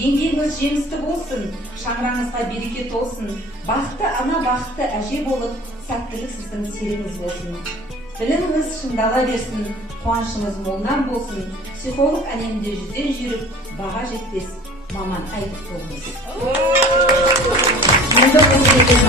Еңбегіңіз жемісті болсын, шаңырағыңызға береке толсын, бақытты ана, бақытты әже болып, сәттілік сіздің серігіңіз болсын. Біліміңіз шыңдала берсін, қуанышыңыз молынан болсын, психолог әлемде жүзден жүріп, баға жетпес маман айтып болыңыз. Енді бұл жерде